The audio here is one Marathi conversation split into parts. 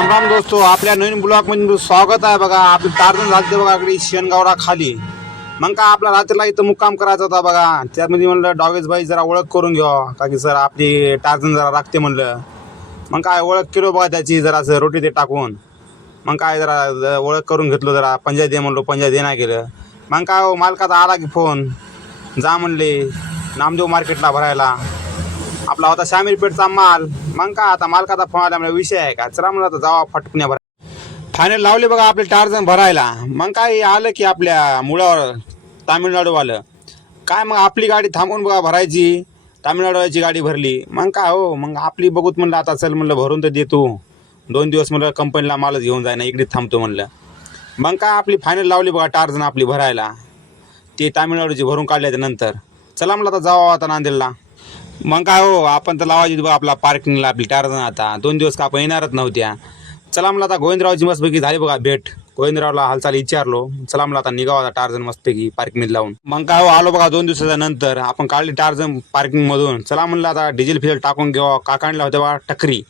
राम राम दोस्तो, आपल्या नवीन ब्लॉग मध्ये स्वागत आहे. बघा आपलं टार्जन झालते बघा इकडे शेणगावरा खाली. मग काय आपला रात्रीला इथं मुक्काम करायचा होता बघा. त्यामध्ये म्हणलं डॉगेश भाई जरा ओळख करून घ्या का की सर आपली टार्जन जरा राखते म्हणलं. मग काय ओळख केलो बघा त्याची जरा रोटी ते टाकून. मग काय जरा ओळख करून घेतलो, जरा पंजा दे म्हणलो, पंजा दे नाही केलं. मग काय मालकाचा आला की फोन, जा म्हणले नामदेव मार्केटला भरायला. आपला होता शामीरपेठचा माल. मग का आता मालकाचा फोन आला म्हणजे विषय आहे का, चला म्हणलं आता जावा फटकण्या भरा. फायनल लावले बघा आपले टार्जन भरायला. मग काय आलं की आपल्या मुळावर तामिळनाडूवालं काय, मग आपली गाडी थांबवून बघा भरायची. तामिळनाडूची गाडी भरली. मग काय हो, मग आपली बघूत म्हणलं आता चल म्हणलं भरून तर देतो. 2 दिवस म्हणलं कंपनीला मालच घेऊन जाय ना, इकडे थांबतो म्हणलं. मग काय आपली फायनल लावली बघा टार्जन आपली भरायला. ते तामिळनाडूची भरून काढल्याच्या नंतर चला म्हणलं आता जावा आता नांदेडला. मग काय हो, आपण तर लावायची बघा आपला पार्किंगला आपली टार्जन. आता 2 दिवस का आपण येणारच नव्हत्या. चला म्हणलं आता गोविंदरावची मस्तपैकी झाली बघा भेट. गोविंदरावला हालचाल विचारलो. चला म्हणलं आता निघावा आता टार्जन मस्तपैकी पार्किंगमध्ये लावून. मग काय हो, आलो बघा 2 दिवसाच्या नंतर. आपण काढली टार्जन पार्किंगमधून. चला म्हणलं आता डिझेल फिजेल टाकून घ्यावा. काकांडला होत्या बघा टकरी.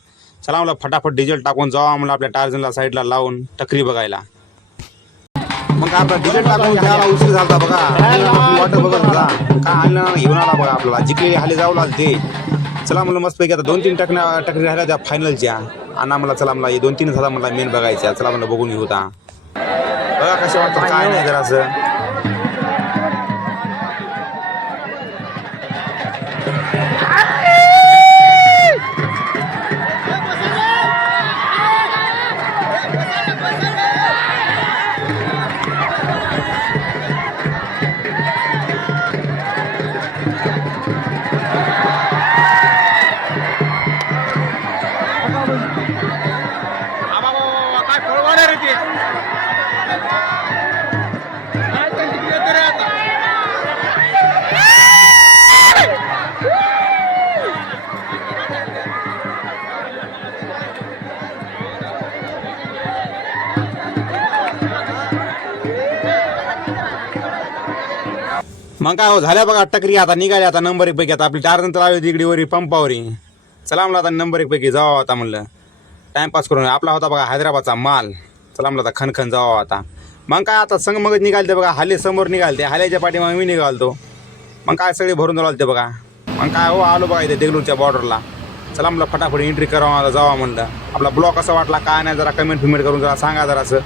चला म्हणलं फटाफट डिझेल टाकून जावा म्हणलं आपल्या टार्जनला साईडला लावून टकरी बघायला. मग आपला डिझेल टाकून त्याला उशीर झाला बघा. वाटत बघत होता काय आणलं घेऊन आला बघा. आपल्याला जिंकलेली हाली जाऊ लागते. चला म्हणलं मस्तपैकी आता 2-3 टकरी राहिल्या त्या फायनलच्या. आणि मला चला मला 2-3 झाला मला मेन बघायच्या. चला म्हणलं बघून घेऊ होता बघा कशा वाटतं काय नाही जरा असं. मग काय हो, झाल्या बघा टकरी. आता निघाली आता नंबर 1 पैकी. आता आपली टार्जन तर लावली तिकडे वरी पंपावरी. चला म्हणलं आता नंबर 1 पैकी जावा आता म्हणलं टाइमपास करून. आपला होता बघा हैदराबादचा माल. चला म्हणलं आता खणखण जावा आता. मग काय आता संग मगच निघालते बघा. हाले समोर निघालते, हाल्याच्या पाठीमागे मी निघालतो. मग काय सगळे भरून चालते बघा. मग काय हो, आलो बघा इथे देगलूरच्या बॉर्डरला. चला म्हणलं फटाफट एंट्री करावा जावा म्हणलं. आपला ब्लॉग कसा वाटला काय नाही जरा कमेंट फिमेंट करून जरा सांगा जरा असं.